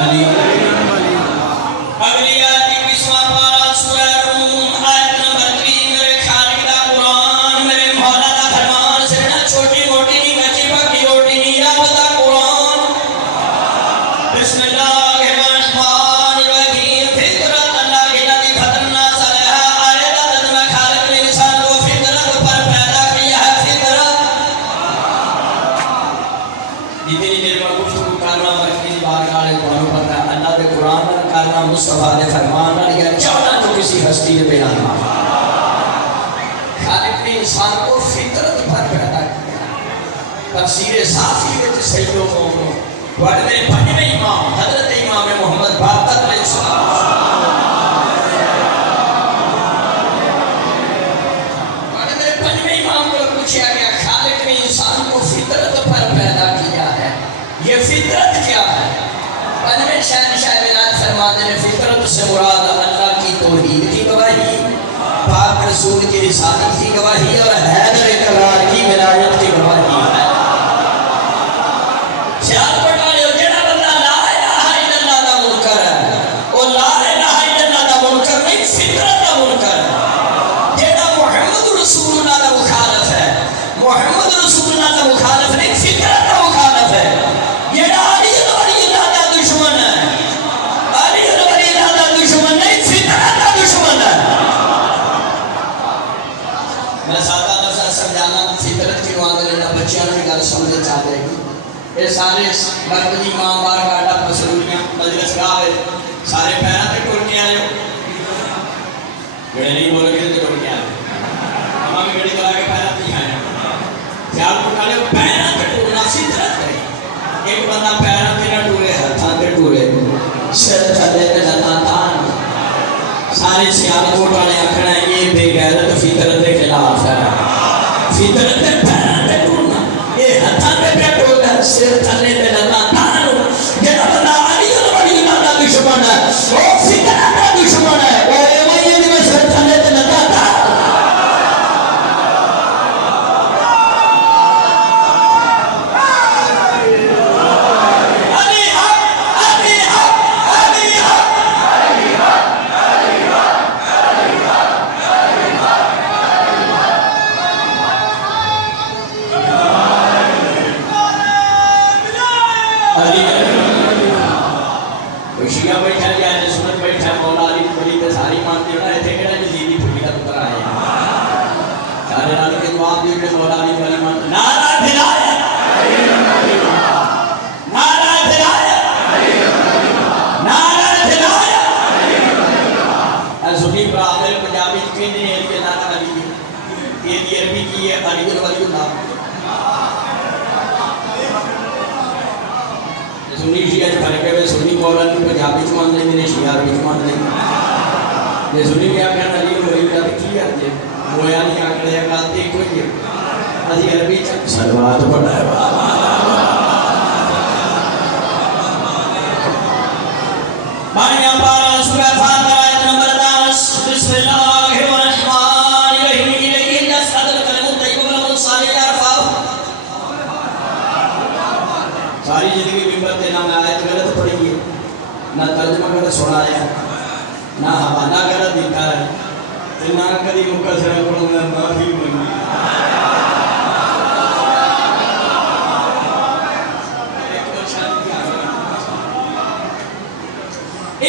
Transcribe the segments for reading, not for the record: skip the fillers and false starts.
अली अगली आयत 21वां पारा सूरह रूम आयत नंबर 3 मेरे खालिक दा कुरान मेरे मौला दा फरमान सिर्फ छोटी मोटी नहीं कच्ची पक्की रोटी नहीं रब दा कुरान बिस्मिल्लाहिर्रहमानिर्रहीम फितरत अल्लाह की लती फतरना सलहा आयत तजमा खालिक ने इंसान को फितरत पर पैदा किया है फितरत जितनी देर में गुफ्तगू करना मरकज़ी बारगाह में को पता है अल्लाह के कुरान का करना मुस्तफा ने फरमान या चाहना तो किसी हस्ती ने बयान खालिक ने इंसान को फितरत पर पैदा किया तफसीर साफी में सही लोगों को बड़े पंजवें इमाम हजरत इमाम मोहम्मद बाक़र अलैहिस्सलाम बड़े पंजवें इमाम को पूछा गया खालिक ने इंसान को फितरत पर पैदा किया है ये फितरत क्या है पंजवें शहंशाह विलायत फरमाते हैं फितरत से मुराद अल्लाह की तौहीद की गवाही पाक रसूल की रिसालत की गवाही और हैदर करार की विलायत की गवाही है ये सारे मरकज़ी मां बार गाड़ा पसरूलियां मजलिस गावे सारे पैरों पे टुर के आए गड़े नहीं बोल के टुर के आए हम भी गड़ी करा के पैरों पे आए ख्याल को काले पैरों पे टुरना फितरत है एक बंदा पैरों पे ना टुरे हाथों पे टुरे सिर चले पे जाता तान सारे सियालकोट वाले आखना ये बेगैरत फितरत के खिलाफ है फितरत पे पैरों पे टुरना ये हाथों पे टुरना सिर चले पे जाता तान ये बंदा अली का दुश्मन है वो फितरत का दुश्मन है वो ये में सिर चले पे जाता तान सुन्नी शिया फर्क है सुन्नी मौलाना पंजाबी च मान लेंगे ने शिया अरबी च मान लेंगे जे सुन्नी क्या कहना अली वली का की है जे मोया नहीं आंकड़े या गल ते कोई है अजी अरबी च सलवात पढ़ा है बानिया पारा सूरह फातिहा आयत नंबर 10 बिस्मिल्लाहिर्रहमानिर्रहीम इलैहि यसअल कलमु तय्यब वल अमल सालिह यरफा सारी जिंदगी मिंबर पे ना आयत गलत पढ़ी है ना तर्जुमा गलत सुनाया ना हवाला गलत दिखा है ना कभी मुकद्दर पढ़ूंगा माफी मांगी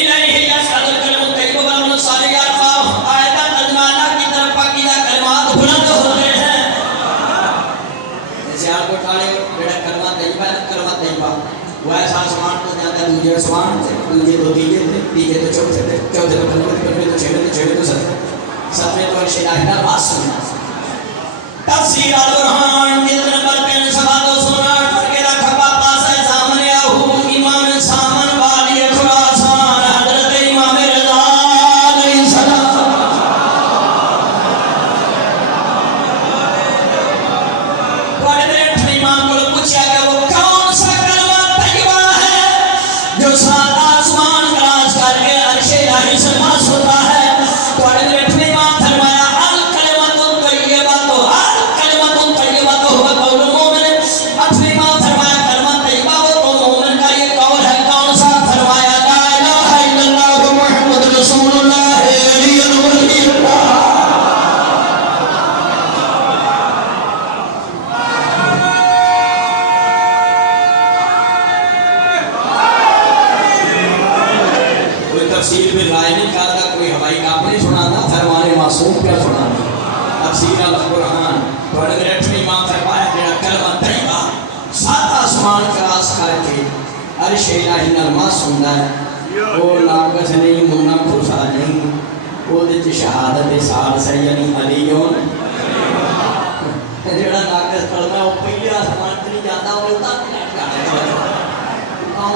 इलैहि यसअल कलमु तय्यब वल अमल सालिह यरफा आयत तर्जुमा की तरफ पाकीज़ा कलमात बुलंद होते हैं जैसे आपको ठाणे बेटा कलमा तय्यबा वो ऐसा आसमान को जाता है दूसरे आसमान से दूसरे तो तीसरे तो चौथे तो पंजवें तो छठवें तो सतवें तो अर्श-ए-इलाही आसमान तफसीर अल-कुरान जिल्द नंबर 3 सवा 259 पढ़ के रखा पास है सामने आहू इमाम सामन वाली खुरासान हजरत इमाम रज़ा अलैहिस्सलाम बड़े इमाम को पूछा कि वो कौन सा कलमा तय्यबा है जो सात आसमान क्रॉस करके अर्श-ए-इलाही से पास होता है बड़े इमाम फरमाया अल कलमतु तय्यबतु हुवा कौलुल मोमिन अठवें इमाम फरमाया कलमा तय्यबा वो तो मोमिन का ये कौल है कौन सा फरमाया तफसीर में राय नहीं करता, कोई हवाई काप नहीं सुनाता, फरमाने मासूम क्या सुनाता। तफसीर अल कुरान थोड़े मेरे अठवीं इमाम फरमाया जेड़ा कलमा तैयबा सात आसमान क्रॉस करके अर्श इलाही नाल मास हुंदा है, वो नाकस नहीं मुन्ना खुशा नहीं, वो च शहादत साल सैयदी अलीयोन जेड़ा नाकस कलमा वो पहले आसमान ते नहीं जाता, वो तक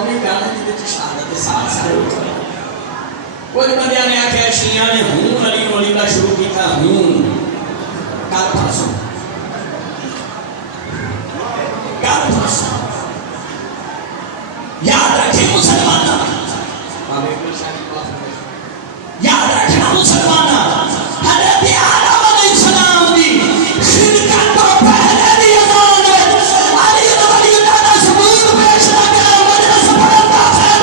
नहीं गाना जिहदे शहादत साल सैयदी। कुछ बंदियां ने आख्या शिया ने हूं अली वली का शुरू किया, हूं कल परसों याद रखे मुसलमान, याद रखना मुसलमान, हज़रत आदम अलैहिस्सलाम दी शिरकत तो पहले दी अजान अली वली का सबूत पेश ना करे, मजलिस पढ़ता है।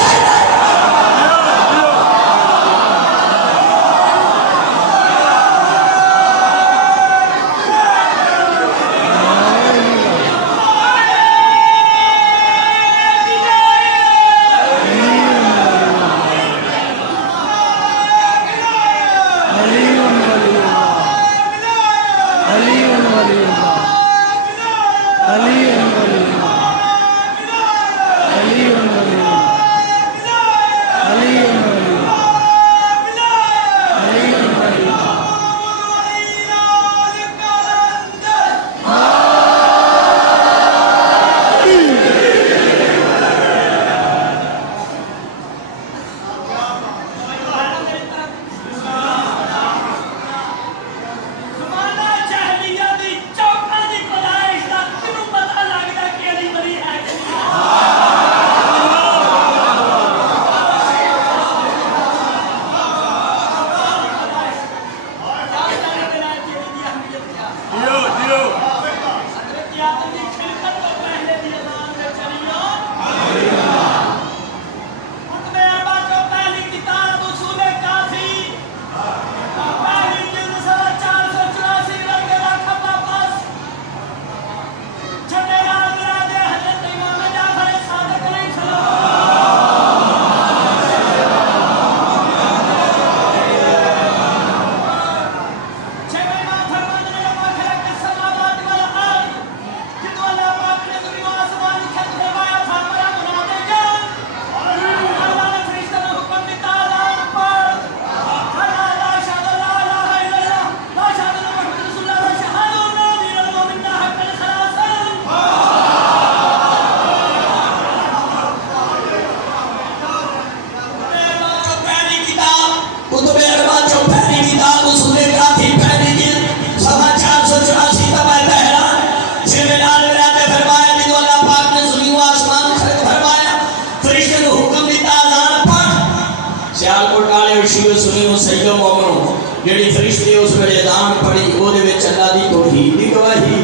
जेड़ी फरिश्ते उस वेले अज़ान पढ़ी ओदे विच अल्लाह दी तौहीद दी गवाही,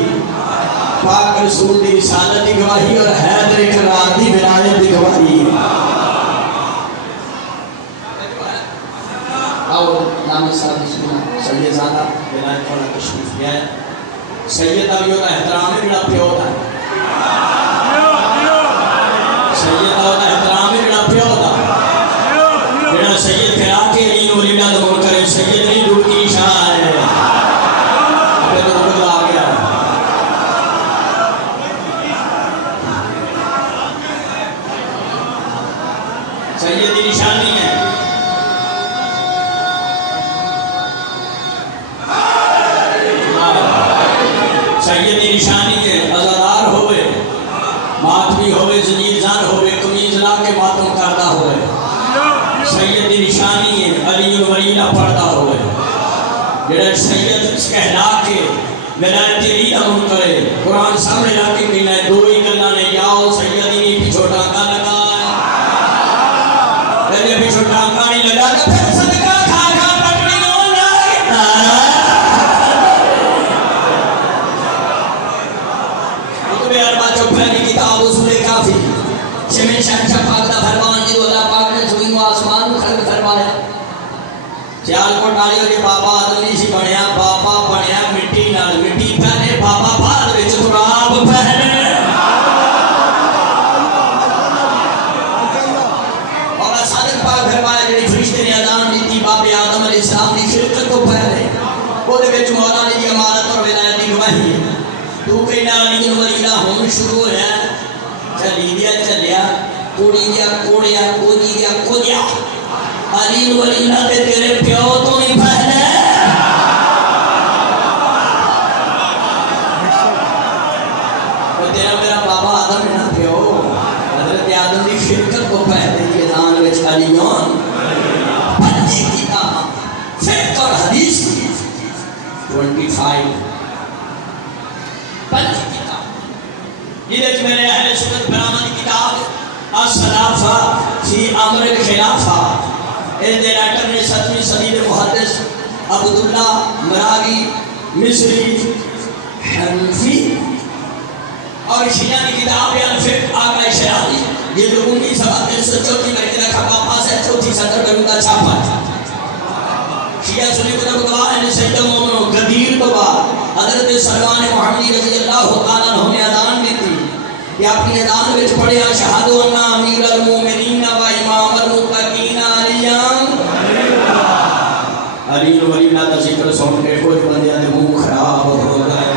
पाक रसूल दी रिसालत दी गवाही और हैदर इकरार दी विलायत दी गवाही। आओ नाम साहब बिस्मिल्लाह सैयदजादा विलायत वाला तशरीफ ले आए। सैयद अली दा एहतराम है जेड़ा प्यो दा, सैयद दा एहतराम है जेड़ा प्यो दा, जेड़ा सैयद करा के अली नूर इला दा करे सैयद नहीं दूर की शान है। अबे तो रुक आ गया सैयद की निशानी है। सैयद की निशानी है, अज़ादार होवे, मातमी होवे, जनीजान होवे, कमीज ला के मातम करता होवे, सैयद की निशानी है। अली वली ना पढ़ता होवे, जेड़ा सैयद कहला के विलायत अली दा मुन करे, कुरान सामने ला के कहना है दो ही गल्लां ने, जाओ सैयद ही पिछो टांका लगा है, पिछो टांका नहीं लगा तो फिर सदका खा खा पटनी नो लागे। कुतुबे अरबा जो पहली किताब उसूल काफी शमीन शहंशाह पाक दा फरमान जो अल्लाह पाक ने ज़मीन व आसमान को खल्क फरमाया। सियालकोट वाले के बाबा आदम नहीं सी बनया, बाबा बनया मिट्टी नाल, मिट्टी पहले बाबा बाद विच तुराब पहले। और सादिक पाक फरमाया जेडी फरिश्ते ने ਉਹਦੇ ਵਿੱਚ ਮੌਲਾ ਦੀ ਇਮਾਰਤ और विलायत की गवाही है। तू कहना अली वली दा हुण शुरू होया चली दिया चलिया कुड़ी दिया कोड़िया कोजी दिया कोजिया अली वली दा ते तेरे प्यो तो नहीं पहले तेरा मेरा बाबा आदम है ना प्यो हजरत आदम की शिरकत को पहले की अज़ान विच अलीयान पंजी किताब फिक्र और हदीस की 25 पंजी किताब ये मेरे अहले सुन्नत बरामद किताब अस्सलाफा फी अम्र खिलाफा ए दे राइटर ने 7वीं सदी के मुहद्दिस अब्दुल्ला मरावी मिस्री हनफी और शिया की किताब है फिक्र आका शरादी ये तो 1934 में इतना खपा पास है चौथी सदर में उनका छापा शिया सुन्नी को गवाह है सैयद मोमिन गदीर तो बाद हजरत सलमान मुहम्मदी रज़ी अल्लाह तआला अन्हु ने अज़ान दी थी कि अपनी अज़ान में पढ़े अशहदु अन्ना अमीरुल मोमिनीन व इमामुल मुत्तकीन अली वली का जिक्र सुन के कुछ बंदे के मुंह खराब हो गए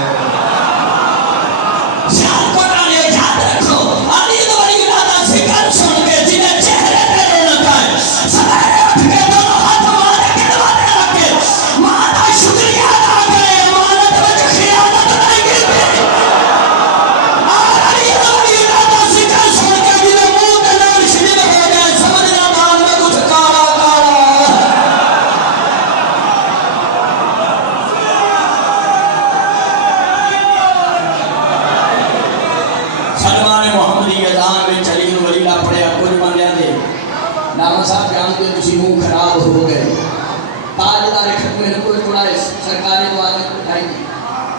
मुंह खराब हो गए ताजदार खत्म में कोई थोड़ा सरकारी तो आने को उठाई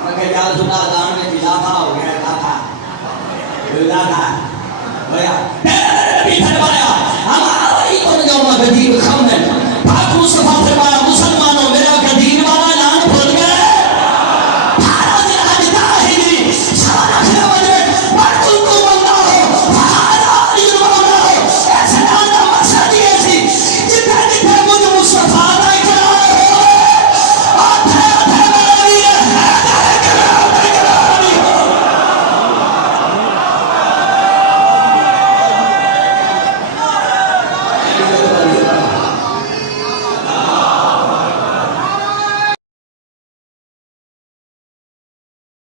मगर यार सुना अज़ान में इजाफा हो गया था भैया भी फरमाया